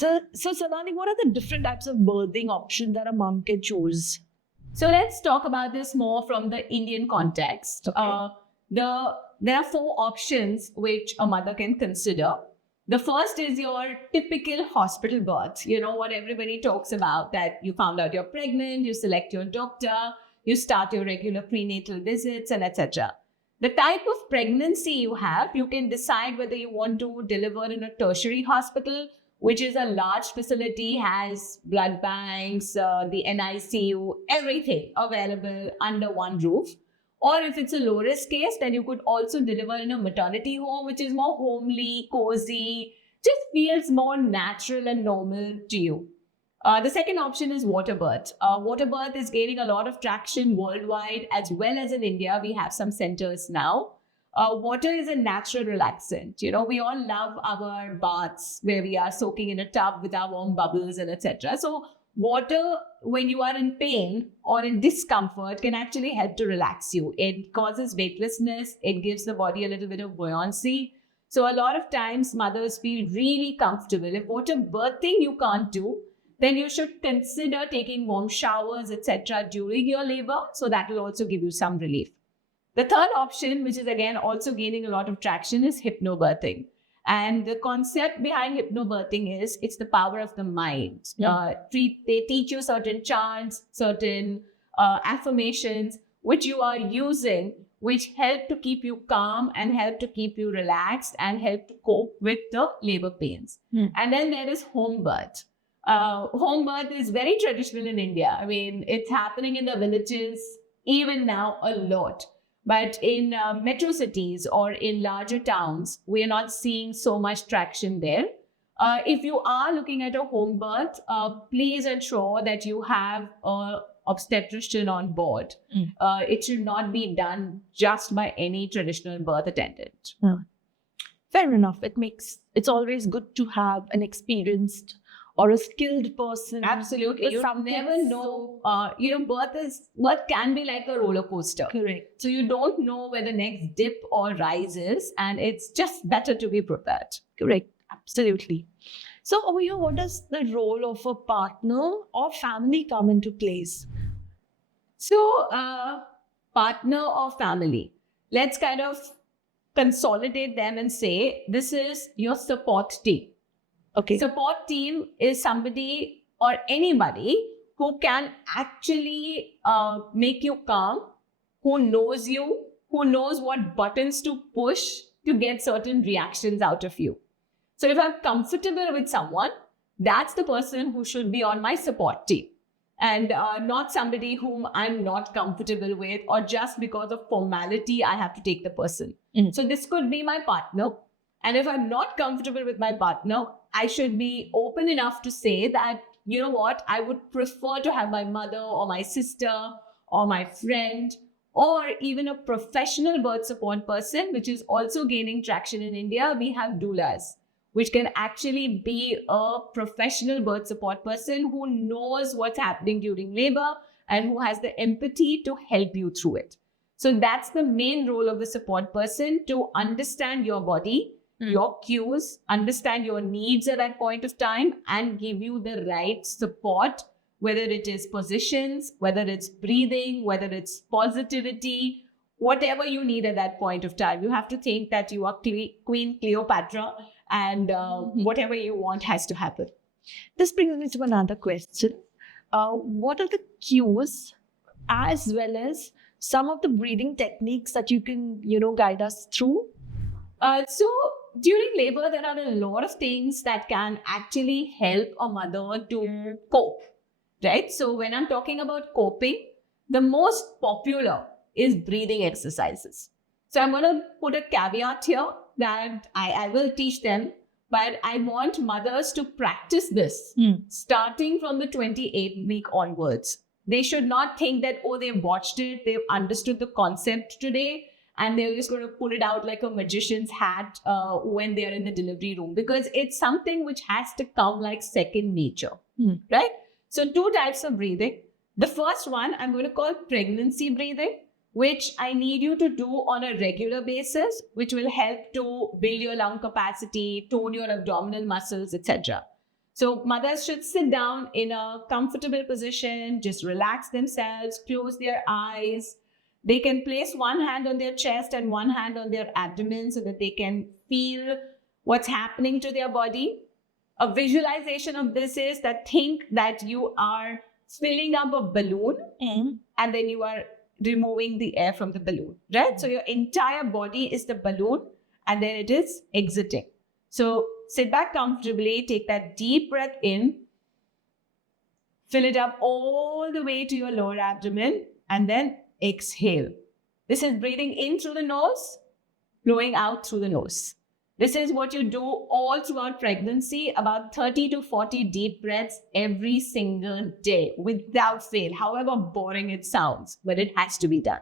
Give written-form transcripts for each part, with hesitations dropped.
So Sonali, what are the different types of birthing options that a mom can choose? So let's talk about this more from the Indian context. Okay. There are 4 options which a mother can consider. The first is your typical hospital birth. You know what everybody talks about, that you found out you're pregnant, you select your doctor, you start your regular prenatal visits, and etc. The type of pregnancy you have, you can decide whether you want to deliver in a tertiary hospital, which is a large facility, has blood banks, the NICU, everything available under one roof. Or if it's a low risk case, then you could also deliver in a maternity home, which is more homely, cozy, just feels more natural and normal to you. The second option is water birth. Water birth is gaining a lot of traction worldwide, as well as in India. We have some centers now. Water is a natural relaxant. You know, we all love our baths where we are soaking in a tub with our warm bubbles and etc. So water, when you are in pain or in discomfort, can actually help to relax you. It causes weightlessness. It gives the body a little bit of buoyancy. So a lot of times mothers feel really comfortable. If water birthing you can't do, then you should consider taking warm showers, etc. during your labor. So that will also give you some relief. The third option, which is again also gaining a lot of traction, is hypnobirthing. And the concept behind hypnobirthing is it's the power of the mind. They teach you certain chants, certain affirmations, which you are using, which help to keep you calm and help to keep you relaxed and help to cope with the labor pains. And then there is home birth. Home birth is very traditional in India. I mean, it's happening in the villages even now a lot. But in metro cities or in larger towns, we are not seeing so much traction there. If you are looking at a home birth, please ensure that you have an obstetrician on board. It should not be done just by any traditional birth attendant. Fair enough. It's always good to have an experienced or a skilled person. Absolutely. You never know. Birth can be like a roller coaster. Correct. So you don't know where the next dip or rise is, and it's just better to be prepared. Correct. Absolutely. So over here, what does the role of a partner or family come into place? So, partner or family, let's kind of consolidate them and say this is your support team. Okay. Support team is somebody or anybody who can actually make you calm, who knows you, who knows what buttons to push to get certain reactions out of you. So if I'm comfortable with someone, that's the person who should be on my support team, and not somebody whom I'm not comfortable with, or just because of formality, I have to take the person. So this could be my partner. And if I'm not comfortable with my partner, I should be open enough to say that, you know what, I would prefer to have my mother or my sister or my friend or even a professional birth support person, which is also gaining traction in India. We have doulas, which can actually be a professional birth support person who knows what's happening during labor and who has the empathy to help you through it. So that's the main role of the support person, to understand your body, your cues, understand your needs at that point of time, and give you the right support, whether it is positions, whether it's breathing, whether it's positivity, whatever you need at that point of time. You have to think that you are Queen Cleopatra, and whatever you want has to happen. This brings me to another question. What are the cues as well as some of the breathing techniques that you can, guide us through? So during labor, there are a lot of things that can actually help a mother to cope, right? So when I'm talking about coping, the most popular is breathing exercises. So I'm going to put a caveat here that I will teach them, but I want mothers to practice this starting from the 28th week onwards. They should not think that, oh, they've watched it, they've understood the concept today, and they're just going to pull it out like a magician's hat when they're in the delivery room, because it's something which has to come like second nature, right? So 2 types of breathing. The first one I'm going to call pregnancy breathing, which I need you to do on a regular basis, which will help to build your lung capacity, tone your abdominal muscles, etc. So mothers should sit down in a comfortable position, just relax themselves, close their eyes. They can place one hand on their chest and one hand on their abdomen so that they can feel what's happening to their body. A visualization of this is that think that you are filling up a balloon and then you are removing the air from the balloon, right? So your entire body is the balloon and then it is exiting. So sit back comfortably, take that deep breath in, fill it up all the way to your lower abdomen and then exhale. This is breathing in through the nose, blowing out through the nose. This is what you do all throughout pregnancy, about 30 to 40 deep breaths every single day without fail, however boring it sounds, but it has to be done.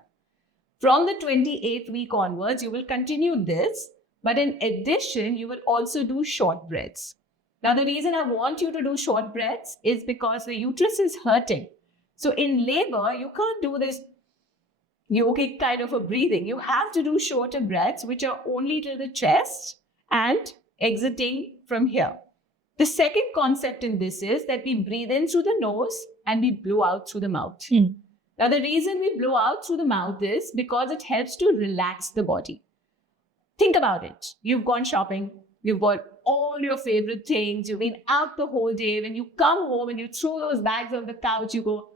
From the 28th week onwards, you will continue this, but in addition, you will also do short breaths. Now, the reason I want you to do short breaths is because the uterus is hurting. So in labor, you can't do this yogic kind of a breathing. You have to do shorter breaths, which are only to the chest and exiting from here. The second concept in this is that we breathe in through the nose and we blow out through the mouth. Now, the reason we blow out through the mouth is because it helps to relax the body. Think about it. You've gone shopping. You've bought all your favorite things. You've been out the whole day. When you come home and you throw those bags on the couch, you go,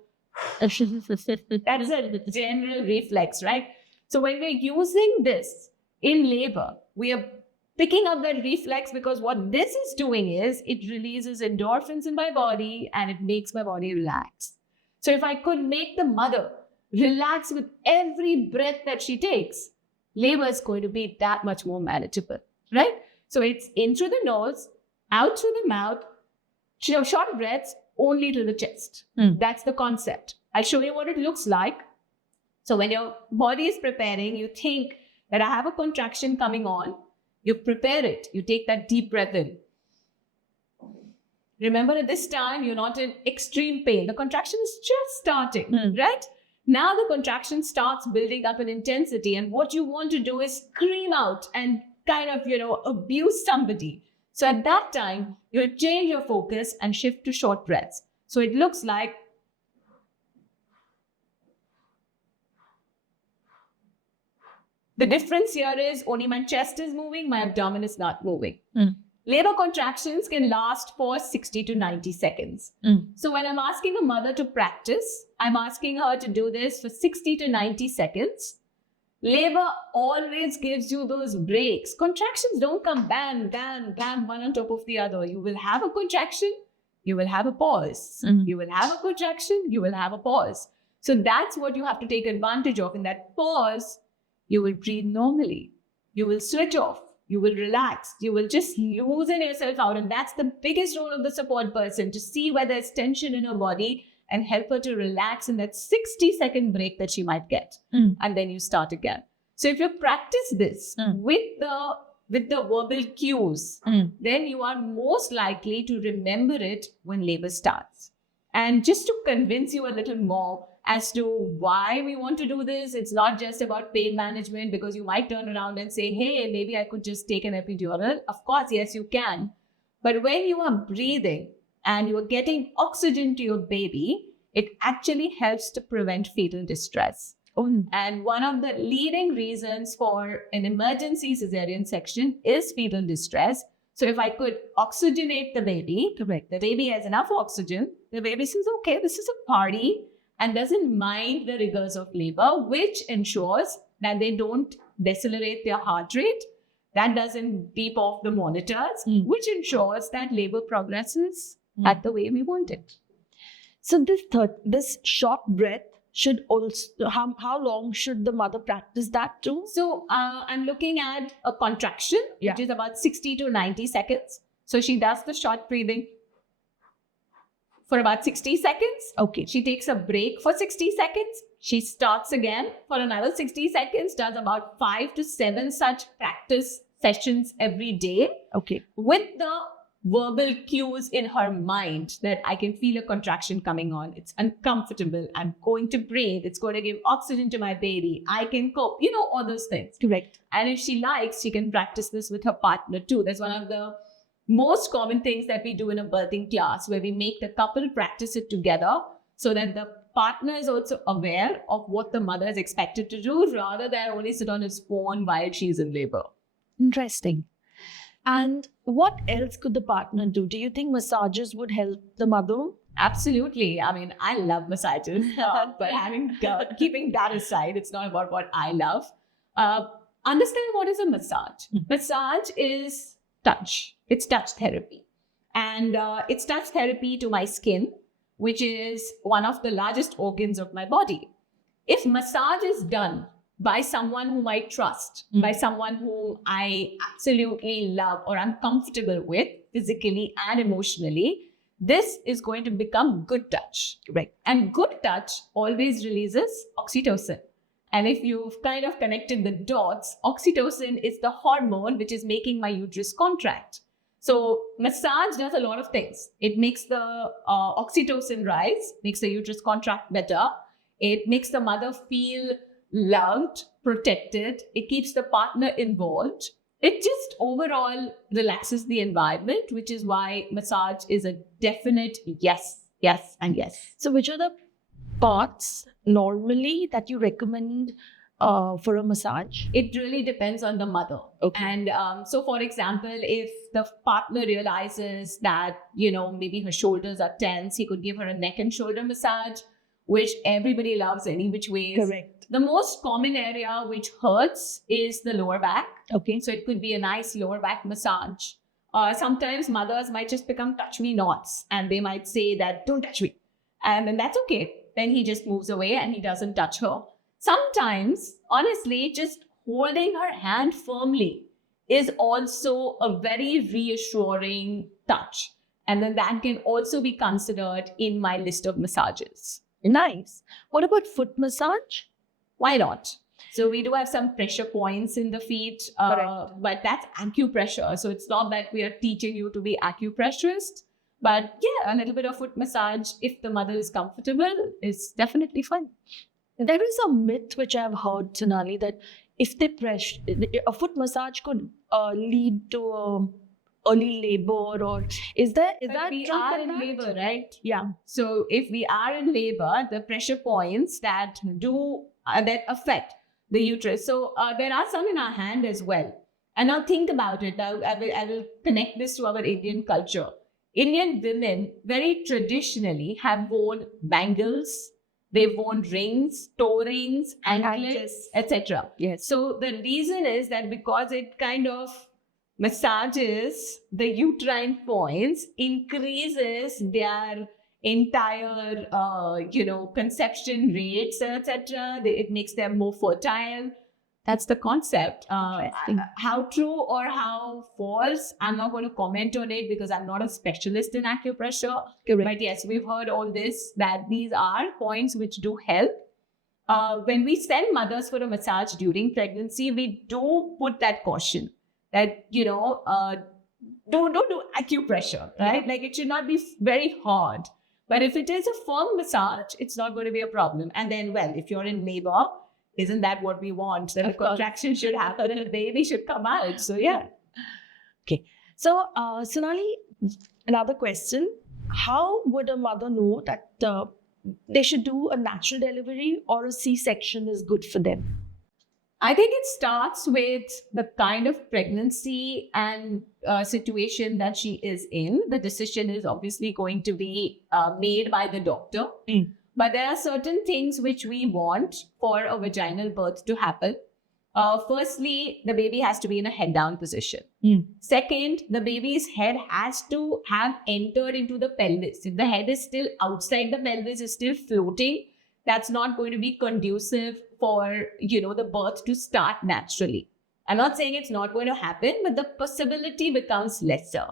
that's a general reflex, right? So when we're using this in labor, we are picking up that reflex because what this is doing is it releases endorphins in my body and it makes my body relax. So if I could make the mother relax with every breath that she takes, labor is going to be that much more manageable, right? So it's in through the nose, out through the mouth, short breaths only to the chest. That's the concept. I'll show you what it looks like. So when your body is preparing, you think that I have a contraction coming on. You prepare it. You take that deep breath in. Remember, at this time, you're not in extreme pain. The contraction is just starting, right? Now the contraction starts building up in intensity. And what you want to do is scream out and kind of, abuse somebody. So at that time, you'll change your focus and shift to short breaths. So it looks like the difference here is only my chest is moving, my abdomen is not moving. Labor contractions can last for 60 to 90 seconds. So when I'm asking a mother to practice, I'm asking her to do this for 60 to 90 seconds. Labor always gives you those breaks. Contractions don't come bam, bam, bam, one on top of the other. You will have a contraction, you will have a pause. You will have a contraction, you will have a pause. So that's what you have to take advantage of. In that pause, you will breathe normally. You will switch off. You will relax. You will just loosen yourself out. And that's the biggest role of the support person, to see where there's tension in her body and help her to relax in that 60-second break that she might get. And then you start again. So if you practice this with the verbal cues, then you are most likely to remember it when labor starts. And just to convince you a little more as to why we want to do this, it's not just about pain management, because you might turn around and say, hey, maybe I could just take an epidural. Of course, yes, you can. But when you are breathing and you are getting oxygen to your baby, it actually helps to prevent fetal distress. And one of the leading reasons for an emergency cesarean section is fetal distress. So if I could oxygenate the baby, correct, the baby has enough oxygen, the baby says, okay, this is a party, and doesn't mind the rigors of labor, which ensures that they don't decelerate their heart rate. That doesn't beep off the monitors, which ensures that labor progresses at the way we want it. So this short breath should also, how long should the mother practice that too? So I'm looking at a contraction, which is about 60 to 90 seconds. So she does the short breathing for about 60 seconds. Okay. She takes a break for 60 seconds. She starts again for another 60 seconds, does about 5 to 7 such practice sessions every day. Okay. With the verbal cues in her mind that I can feel a contraction coming on. It's uncomfortable. I'm going to breathe. It's going to give oxygen to my baby. I can cope. All those things. Correct. And if she likes, she can practice this with her partner too. That's one of the most common things that we do in a birthing class, where we make the couple practice it together so that the partner is also aware of what the mother is expected to do, rather than only sit on his phone while she's in labor. Interesting. And what else could the partner do? Do you think massages would help the mother? Absolutely. I mean, I love massages, but keeping that aside, it's not about what I love. Understand what is a massage. Massage is touch. It's touch therapy. And it's touch therapy to my skin, which is one of the largest organs of my body. If massage is done by someone whom I trust, by someone whom I absolutely love or I'm comfortable with physically and emotionally, this is going to become good touch. Right. And good touch always releases oxytocin. And if you've kind of connected the dots, oxytocin is the hormone which is making my uterus contract. So massage does a lot of things. It makes the oxytocin rise, makes the uterus contract better. It makes the mother feel loved, protected. It keeps the partner involved. It just overall relaxes the environment, which is why massage is a definite yes, yes, and yes. So which are the parts normally that you recommend for a massage? It really depends on the mother. Okay. And so, for example, if the partner realizes that, maybe her shoulders are tense, he could give her a neck and shoulder massage, which everybody loves any which ways. Correct. The most common area which hurts is the lower back. Okay. So it could be a nice lower back massage. Sometimes mothers might just become touch me nots, and they might say that don't touch me. And then that's okay. Then he just moves away and he doesn't touch her. Sometimes, honestly, just holding her hand firmly is also a very reassuring touch. And then that can also be considered in my list of massages. Nice. What about foot massage? Why not? So we do have some pressure points in the feet, but that's acupressure. So it's not that we are teaching you to be acupressurist, but yeah, a little bit of foot massage, if the mother is comfortable, is definitely fun. There is a myth which I've heard, Sonali, that if they press, a foot massage could lead to early labor, or is that we true? are in labor, right? Yeah. So if we are in labor, the pressure points that affect the uterus. So there are some in our hand as well. And now think about it. Now I will connect this to our Indian culture. Indian women very traditionally have worn bangles. They've worn rings, toe rings, anklets, etc. Yes. So the reason is that because it kind of massages the uterine points, increases their entire, conception rates, etc. It makes them more fertile. That's the concept. How true or how false, I'm not going to comment on it because I'm not a specialist in acupressure. Correct. But yes, we've heard all this, that these are points which do help. When we send mothers for a massage during pregnancy, we do put that caution that, don't do acupressure, right? Like it should not be very hard. But if it is a firm massage, it's not going to be a problem. And then, well, if you're in labor, isn't that what we want? That the contraction should happen and the baby should come out. So, yeah. Okay. So, Sonali, another question. How would a mother know that they should do a natural delivery or a C-section is good for them? I think it starts with the kind of pregnancy and situation that she is in. The decision is obviously going to be made by the doctor. But there are certain things which we want for a vaginal birth to happen. Firstly, the baby has to be in a head down position. Second, the baby's head has to have entered into the pelvis. If the head is still outside the pelvis, is still floating, that's not going to be conducive for, the birth to start naturally. I'm not saying it's not going to happen, but the possibility becomes lesser.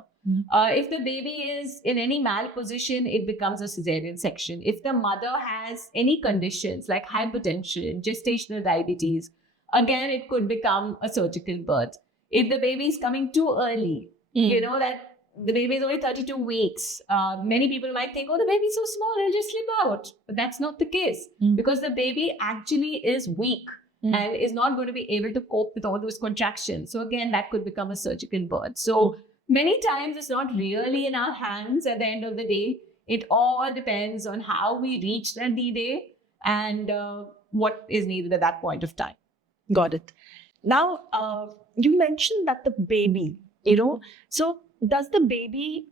If the baby is in any malposition, it becomes a cesarean section. If the mother has any conditions like hypertension, gestational diabetes, again, it could become a surgical birth. If the baby is coming too early, that the baby is only 32 weeks, many people might think, oh, the baby is so small, it'll just slip out. But that's not the case because the baby actually is weak and is not going to be able to cope with all those contractions. So again, that could become a surgical birth. So many times it's not really in our hands at the end of the day. It all depends on how we reach that D-Day and what is needed at that point of time. Got it. Now, you mentioned that the baby, so does the baby,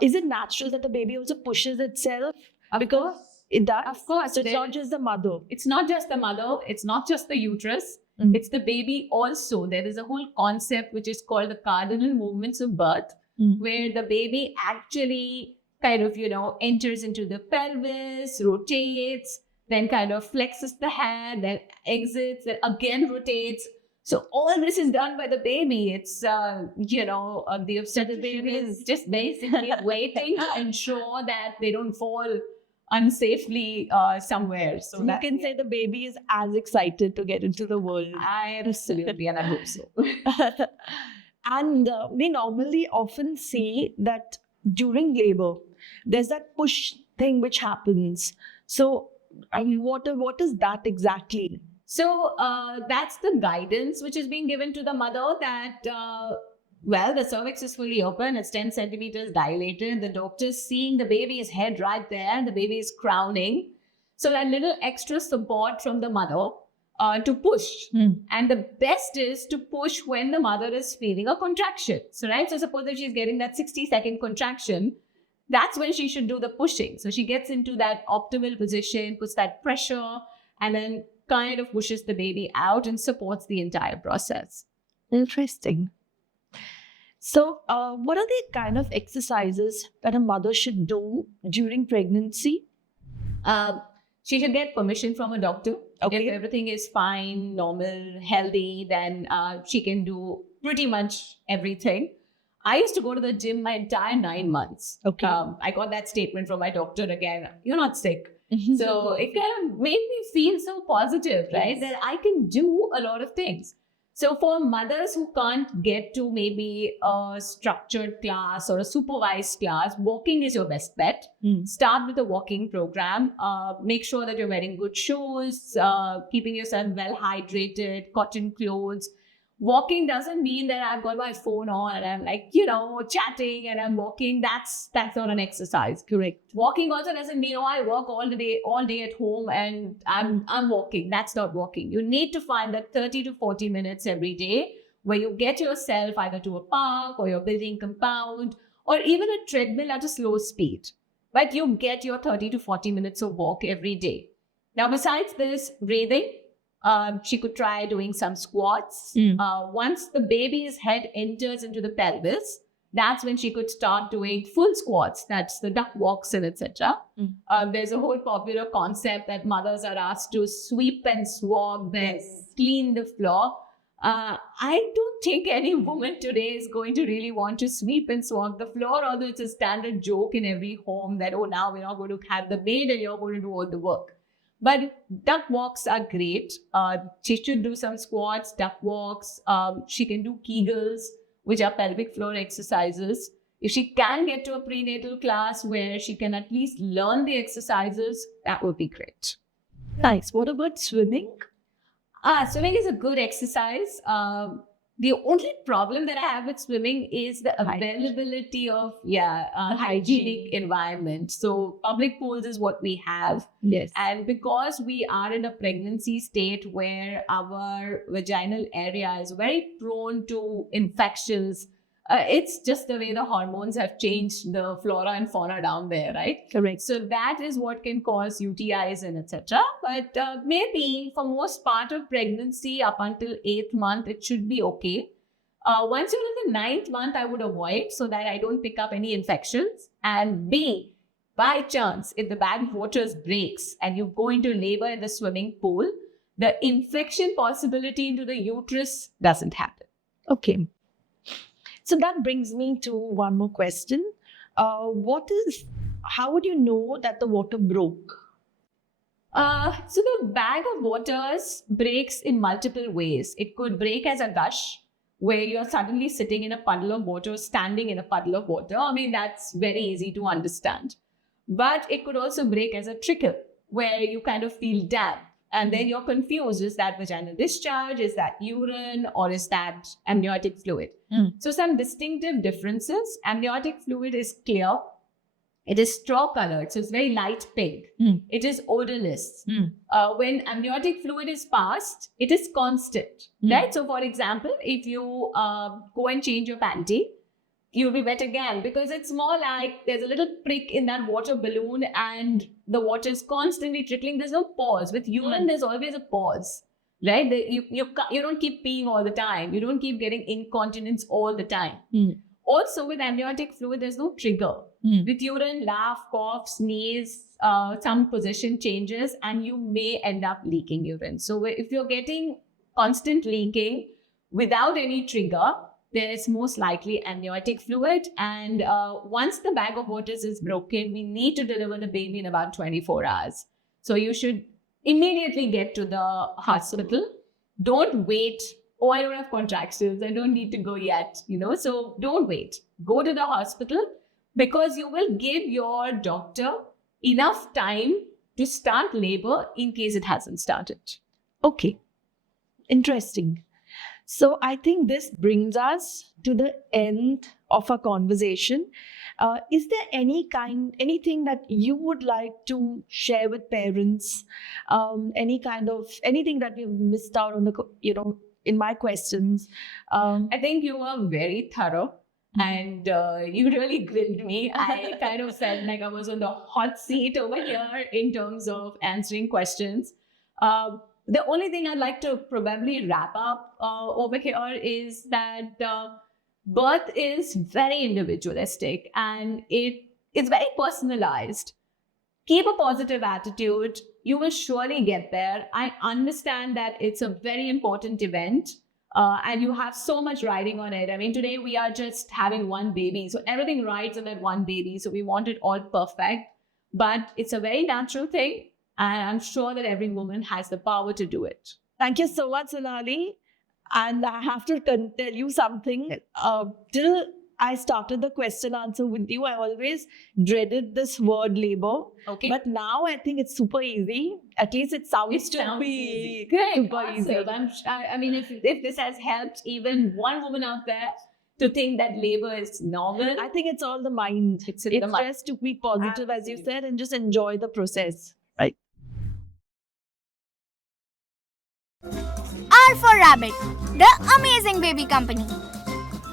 is it natural that the baby also pushes itself? Because it does. Of course. So it's not just the mother. It's not just the mother. It's not just the uterus. Mm. It's the baby also. There is a whole concept which is called the cardinal movements of birth, where the baby actually kind of, enters into the pelvis, rotates, then kind of flexes the head, then exits, then again rotates. So all this is done by the baby. It's, the obstetric baby is just basically waiting to ensure that they don't fall unsafely somewhere. So you can say the baby is as excited to get into the world. Absolutely, and I hope so. And we normally often see that during labor, there's that push thing which happens. So, what is that exactly? So that's the guidance which is being given to the mother that, the cervix is fully open, it's 10 centimeters dilated, the doctor's seeing the baby's head right there, the baby is crowning. So that little extra support from the mother to push. And the best is to push when the mother is feeling a contraction. So suppose if she's getting that 60-second contraction, that's when she should do the pushing. So she gets into that optimal position, puts that pressure, and then kind of pushes the baby out and supports the entire process. Interesting. So, what are the kind of exercises that a mother should do during pregnancy? She should get permission from a doctor. Okay. If everything is fine, normal, healthy, then she can do pretty much everything. I used to go to the gym my entire 9 months. Okay. I got that statement from my doctor again, you're not sick. So it kind of made me feel so positive, right? Yes. That I can do a lot of things. So for mothers who can't get to maybe a structured class or a supervised class, walking is your best bet. Start with a walking program. Make sure that you're wearing good shoes, keeping yourself well hydrated, cotton clothes. Walking doesn't mean that I've got my phone on and I'm like, chatting and I'm walking. That's not an exercise. Correct. Walking also doesn't mean, I work all day at home and I'm walking. That's not walking. You need to find that 30 to 40 minutes every day where you get yourself either to a park or your building compound or even a treadmill at a slow speed. But you get your 30 to 40 minutes of walk every day. Now, besides this, breathing. She could try doing some squats. Once the baby's head enters into the pelvis, that's when she could start doing full squats. That's the duck walks and etc. There's a whole popular concept that mothers are asked to sweep and swab, then clean the floor. I don't think any woman today is going to really want to sweep and swab the floor, although it's a standard joke in every home that, now we're not going to have the maid and you're going to do all the work. But duck walks are great. She should do some squats, duck walks. She can do Kegels, which are pelvic floor exercises. If she can get to a prenatal class where she can at least learn the exercises, that would be great. Nice. What about swimming? Swimming is a good exercise. The only problem that I have with swimming is the availability of hygienic environment. So public pools is what we have. Yes. And because we are in a pregnancy state where our vaginal area is very prone to infections, it's just the way the hormones have changed the flora and fauna down there, right? Correct. So that is what can cause UTIs and etc. But maybe for most part of pregnancy up until 8th month, it should be okay. Once you're in the 9th month, I would avoid so that I don't pick up any infections. And B, by chance, if the bag of waters breaks and you go into labor in the swimming pool, the infection possibility into the uterus doesn't happen. Okay. So that brings me to one more question. How would you know that the water broke? So the bag of waters breaks in multiple ways. It could break as a gush, where you're suddenly sitting in a puddle of water, standing in a puddle of water. I mean, that's very easy to understand. But it could also break as a trickle, where you kind of feel damp. And then you're confused. Is that vaginal discharge? Is that urine? Or is that amniotic fluid? So some distinctive differences. Amniotic fluid is clear. It is straw colored, so it's very light pink. It is odorless. When amniotic fluid is passed, it is constant, right? So for example, if you go and change your panty, you'll be wet again because it's more like there's a little prick in that water balloon and the water is constantly trickling. There's no pause. With urine, there's always a pause, right? You don't keep peeing all the time. You don't keep getting incontinence all the time. Also, with amniotic fluid, there's no trigger. With urine, laugh, cough, sneeze, some position changes, and you may end up leaking urine. So if you're getting constant leaking without any trigger, there is most likely amniotic fluid. And once the bag of waters is broken, we need to deliver the baby in about 24 hours. So you should immediately get to the hospital. Don't wait. Oh, I don't have contractions. I don't need to go yet. So don't wait. Go to the hospital because you will give your doctor enough time to start labor in case it hasn't started. Okay. Interesting. So I think this brings us to the end of our conversation. Is there anything that you would like to share with parents? Anything that we've missed out on in my questions? I think you were very thorough and you really grilled me. I kind of felt like I was on the hot seat over here in terms of answering questions. The only thing I'd like to probably wrap up over here is that birth is very individualistic and it's very personalized. Keep a positive attitude. You will surely get there. I understand that it's a very important event and you have so much riding on it. I mean, today we are just having one baby. So everything rides on that one baby. So we want it all perfect. But it's a very natural thing. And I'm sure that every woman has the power to do it. Thank you so much, Sonali. And I have to tell you something. Till I started the question answer with you, I always dreaded this word labor. Okay. But now I think it's super easy. At least it sounds easy. Great. Super easy. I mean, if this has helped even one woman out there to think that labor is normal, I think it's all the mind. It's just to be positive, as you said, and just enjoy the process. Right. R for Rabbit, the amazing baby company.